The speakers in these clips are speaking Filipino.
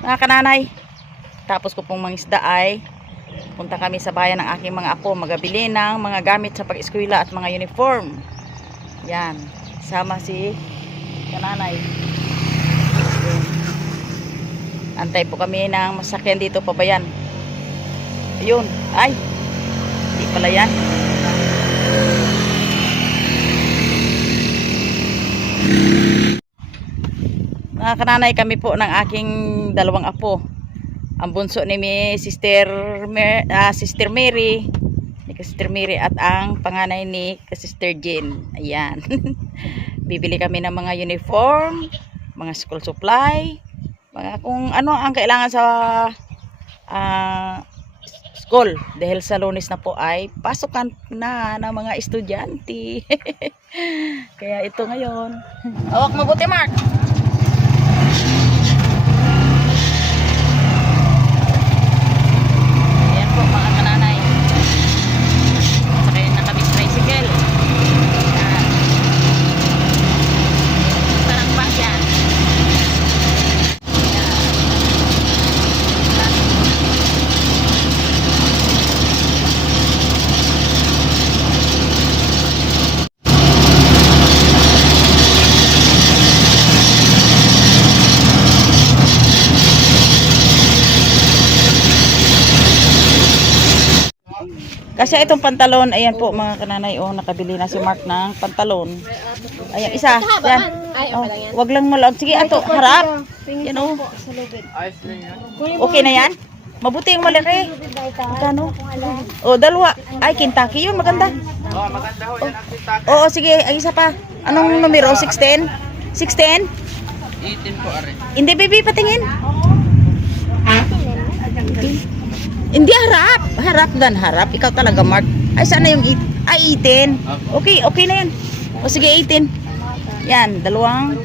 mga kananay. Tapos ko pong mangisda ay punta kami sa bayan ng aking mga apo, magabili ng mga gamit sa pag-eskwela at mga uniform. Yan, sama si kananay. Antay po kami ng masakyan dito pa ba yan? Ayun, ay hindi pala yan. Mga kananay, kami po ng aking dalawang apo. Ang bunso ni Sister Mary, Sister Mary, at ang panganay ni Sister Jane. Ayan. Bibili kami ng mga uniform, mga school supply, mga kung ano ang kailangan sa school. Dahil sa Lunes na po ay pasukan na ng mga estudyante. Kaya ito ngayon. Hawak mabuti, Mark. Kasi itong pantalon, ayan po mga kananay, oh, nakabili na si Mark ng pantalon. Ayan, isa. Yan. Oh, wag lang malawag. Sige, ato, harap. Yan, oh. Okay na yan? Mabuti yung malaki. Magkano? Oh, dalawa. Ay, Kentucky yun. Maganda. Oh, maganda ho. Yan ang Kentucky. Oo, sige. Ay, isa pa. Anong numero? 610? 610? 18 po, are. Hindi, baby. Patingin. Hindi, harap. Harap dan harap. Ikaw talaga, Mark. Ay, sana yung 18. Okay, okay na yan. O sige, 18. Yan, dalawang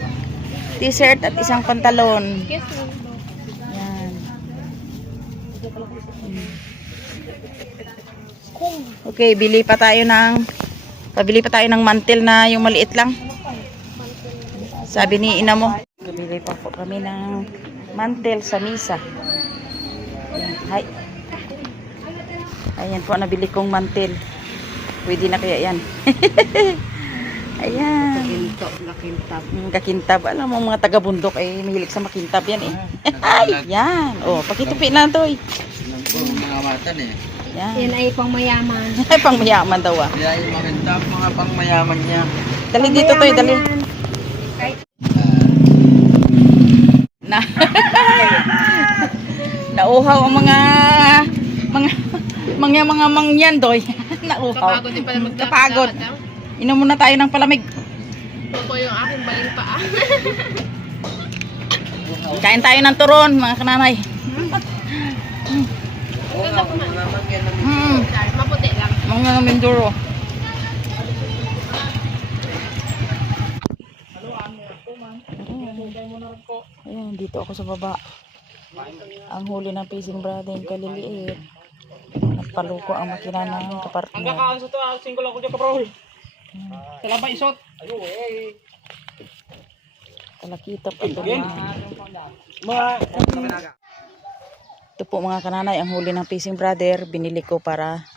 t-shirt at isang pantalon. Yan. Okay, pabili pa tayo ng mantel na yung maliit lang. Sabi ni ina mo. Bili pa po kami ng mantel sa misa. Yan, hi. Ayan po, nabili kong mantel. Pwede na kaya yan. Ayan. Kakintab. Alam mo, mga taga-bundok ay mahilig sa makintab yan eh. Ay, yan. O, pakitupi na ito eh. Mga matan eh. Yan. Yan ay pangmayaman. Ay, pangmayaman daw ah. Kaya yung makintab, mga pangmayaman niya. Dali dito to, dali. Na. Nauhaw ang mga mangyan doy. Nauhaw. Kapagod din pala magdakot. Kapagod. Inom muna tayo ng palamig. Ito yung aking baling paa. Kain tayo ng turon, mga kananay. Oo nga, mga mangyan na Maputi lang. Mga Mindoro. Ayan, dito ako sa baba. Ang huli ng fishing brother yung kaliliit. Nagpaluko ang makina ng kapartner. Ang kakaan sa ito, single ako dyan kaprol. Talabang isot. Ayun eh. Kalakita pa ito ito po mga kananay, ang huli ng fishing brother. Binili ko para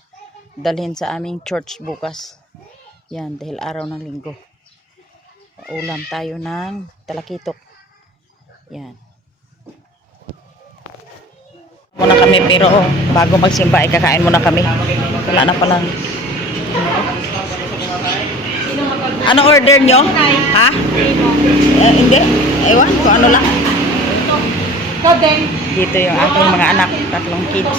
dalhin sa aming church bukas. Yan, dahil araw ng linggo. Ulam tayo ng talakitok. Yan. Muna kami, pero bago magsimba ay kakain muna kami. Wala na palang. Ano order nyo? Ha? Hindi. Ewan, kung ano lang. Dito yung aking mga anak, 3 kids.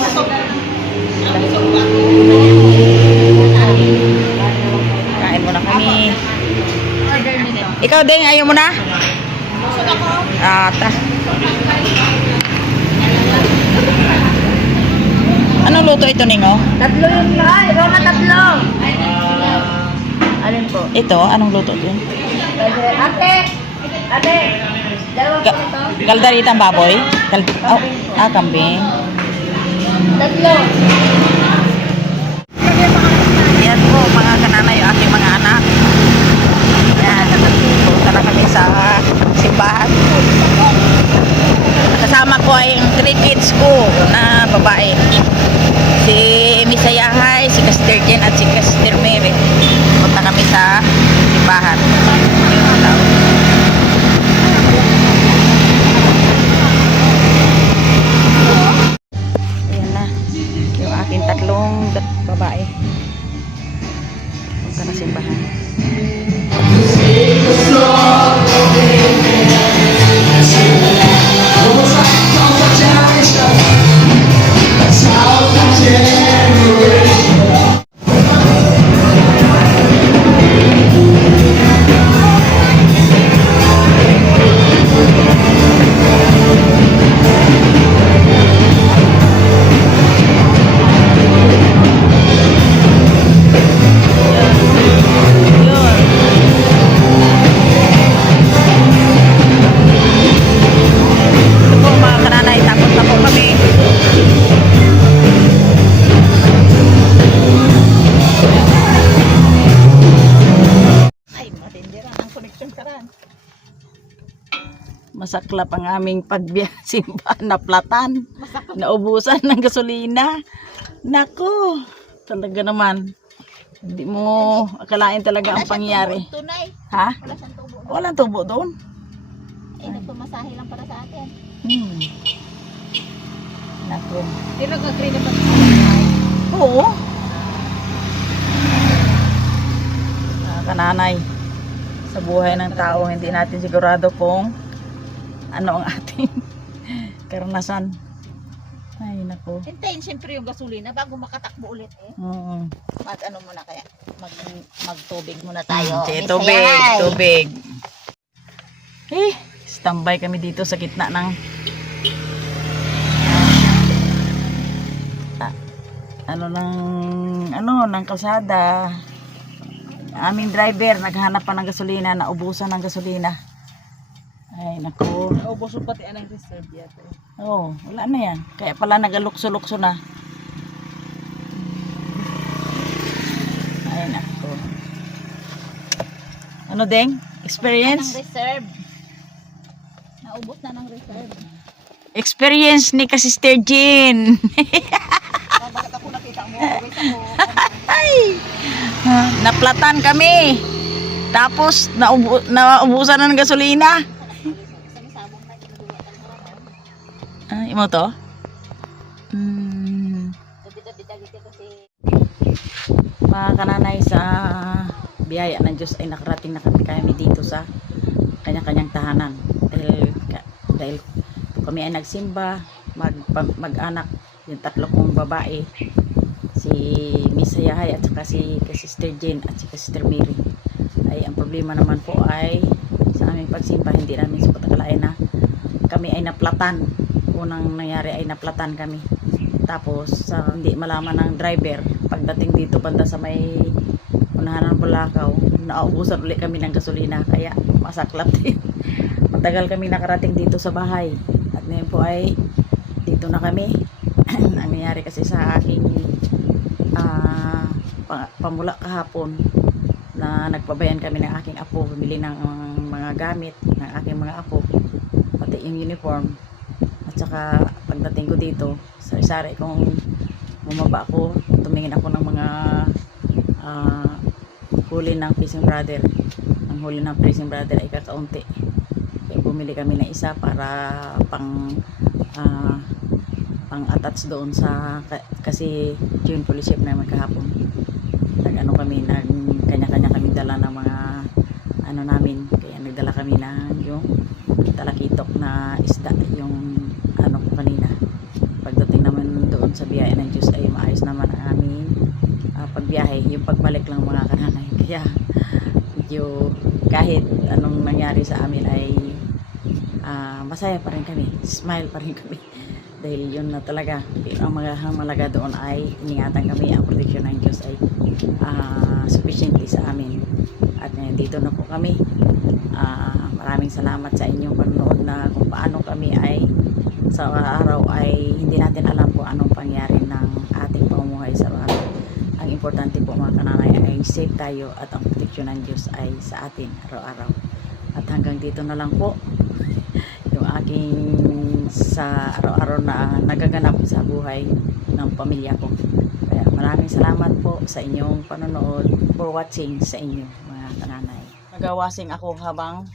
Kain muna kami. Ikaw din, ayaw mo na? Ta. Anong luto ito, Ningo? Tatlo yung ay, ikaw na tatlo. Alin po? Ito, anong luto ito? Ate! Ate! Dalawang po ito. Kaldaritang baboy? Kambing. Tatlo. Yan po, mga kananay, yung aking mga anak. Yan. Punta na kami sa simbahan. Kasama ko ay three kids ko na babae. Si Misayahay, si Sister Jen at si Sister Mary. Punta kami sa simbahan. Ayan na. Yung aking tatlong babae. Punta na simbahan. Masaklap ang aming pagbiyasimba na platan. Naubusan ng gasolina. Nako, talaga naman. Hindi mo akalain talaga ang pangyayari. Tunay. Ha? Wala siyang tubo. Walang tubo doon. Eh, nagpamasahe lang para sa atin. Nako. Pero nag-agree naman sa Oo. Kananay. Sa buhay ng tao, hindi natin sigurado kung ano ang ating karanasan. Ay, nako. Hintayin siyempre yung gasolina bago makatakbo ulit eh. Oo. Ano muna kaya? Magtubig muna tayo. Sige, Miss tubig, Hayay. tubig. Standby kami dito sa gitna ng ng kalsada. Aming driver naghanap pa ng gasolina, naubusan ng gasolina. Ay, nako. Naubos yung pati anong reserve yata. Oh, wala na yan. Kaya pala nagalukso-lukso na. Ay, nako. Ano, Deng? Experience? Ng reserve. Naubos na ng reserve. Experience ni Sister Jean. Bakit ako nakita mo? Wait ako. Ay! Naplatan kami. Tapos, naubusan na ng gasolina. Imo to? Mga kananay, sa biyaya ng Diyos ay nakarating na kami dito sa kanya-kanyang tahanan. Dahil kami ay nagsimba, mag-anak, yung tatlo kong babae, si Miss Hayahay at saka si Sister Jane at si Sister Mary. Ay ang problema naman po ay sa aming pagsimba, hindi namin sa patakalain na kami ay naplatan. Unang nangyari ay naplatan kami. Tapos hindi malaman ng driver, pagdating dito banda sa may unahan ng Bulacau, naubusan ulit kami ng gasolina, kaya masaklap din. Matagal kami nakarating dito sa bahay at ngayon po ay dito na kami. Ang nangyari kasi sa aking pamula kahapon na nagpabayan kami ng aking apo, bumili ng mga gamit ng aking mga apo, pati yung uniform. At saka pagdating ko dito, sari-sari kung bumaba ako, tumingin ako ng mga huli ng Fishing Brother. Ang huli ng Fishing Brother ay kakaunti. Kaya bumili kami ng isa para pang attach doon sa, kasi June police ship na magkahapon. Nag-ano kami, kanya-kanya kami dala ng mga ano namin. Kaya nagdala kami ng yung talakitok na isda, yung ano ko kanina. Pagdating naman doon sa biyaya ng Diyos ay maayos naman ang aming pagbiyahe, yung pagbalik lang mga kananay. Kaya medyo kahit anong nangyari sa amin ay masaya pa rin kami, smile pa rin kami, dahil yun na talaga. Pero ang malaga doon ay iningatan kami, ang protection ng Diyos ay sufficiently sa amin. At ngayon dito na po kami. Maraming salamat sa inyong panonood na kung paano kami ay sa araw ay hindi natin alam po anong pangyari ng ating pamumuhay sa araw. Ang importante po mga kananay ay safe tayo at ang protection ng Diyos ay sa atin araw-araw. At hanggang dito na lang po yung aking sa araw-araw na nagaganap sa buhay ng pamilya ko. Kaya maraming salamat po sa inyong panonood, for watching sa inyo mga kananay. Nagawasing ako habang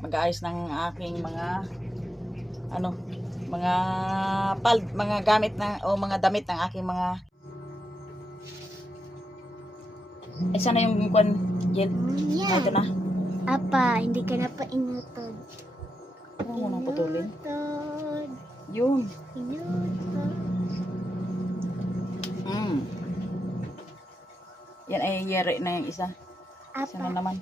mag-aayos ng aking mga mga gamit o mga damit ng aking mga sana yung kwan Jel. Ito na. Apa, hindi ka na pa inutod. Oo, nang putulin. Inutod. Yun. Inutod. Yan ay yari na yung isa. Isa na Apa. naman.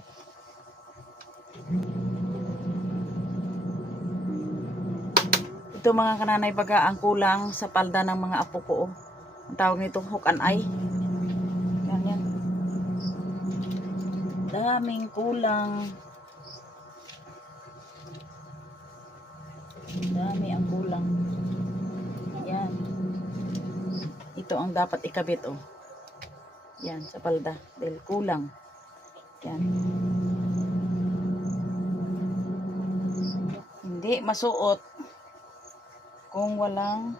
Ito mga kananay, baga ang kulang sa palda ng mga apo ko. Ang tawag nito hook and eye. Yan yan. Daming kulang. Dami ang kulang. Yan. Ito ang dapat ikabit oh. Yan sa palda dahil kulang. Yan. Hindi masuot kung walang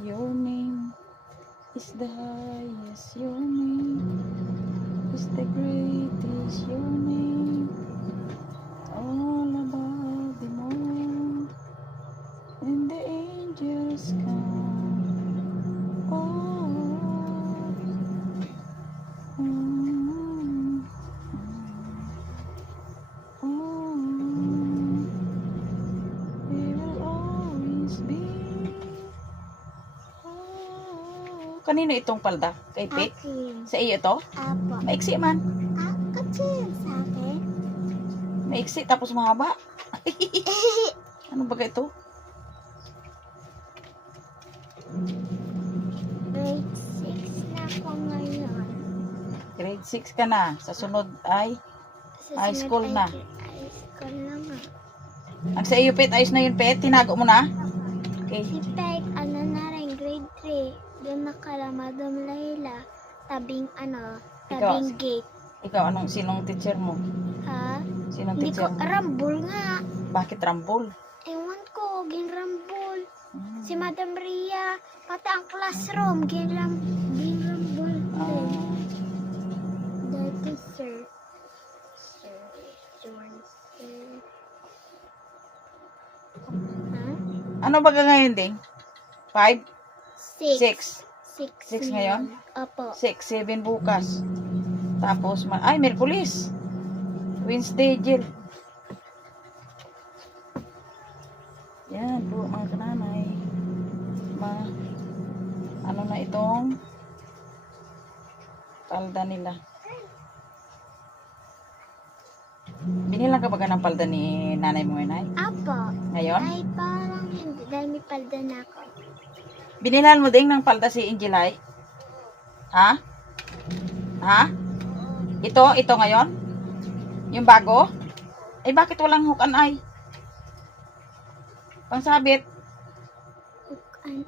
your name is the highest, your name is the greatest, your name all above the moon and the angels come. Oh, kanino itong palda? Kay Pete? Akin. Sa iyo ito? Apa. Maiksi man. Kacil sa akin. Maiksi tapos mahaba. Ano ba ito? Grade 6 na ako ngayon. Grade 6 ka na. Sa sunod ay high school na. High school na nga. Ang sa iyo, Pete, ayos na yun, Pete. Tinago mo na. Okay. Si Peg, na rin, grade 3. Doon nakala Madam Layla. Tabing tabing gate. Ikaw, sinong teacher mo? Ha? Sinong Hindi teacher ko, mo? rambol nga. Bakit rambol? Ewan ko, ginrambol. Si Madam Ria, pati ang classroom, ginrambol. Ah, Dati, sir. Sir, John, sir. Ha? ano ba ka ngayon, Ding? 5? 6. 6 ngayon? Opo. 6, 7 bukas. Tapos, ay, Merkulis. Wednesday, Jill. Yan po, mga kananay. Ano na itong palda nila. Binilang ka ba ng palda ni nanay mo ngayon? Apo. Ngayon? Ay, parang hindi. Dahil may palda na ako. Binilan mo din ng palda si Angelay? Ha? Ha? Ito ngayon? Yung bago? Eh, bakit walang hook and eye? Pangsabit. Ay.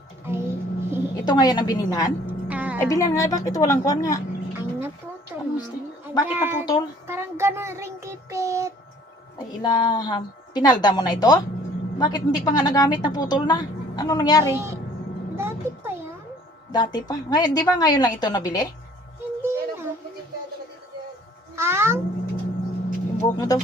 Ito ngayon ang binilhan? Ay, bilan nga. Bakit walang kuwan nga? Ay, naputol Ano, na. bakit naputol? Parang ganon rin kipit. Ay, ilaham. Pinalda mo na ito? Bakit hindi pa nga nagamit, naputol na? Ano nangyari? Dati pa yan? Dati pa. Ngayon, di ba ngayon lang ito nabili? Hindi na. Ang? Yung buhok mo to.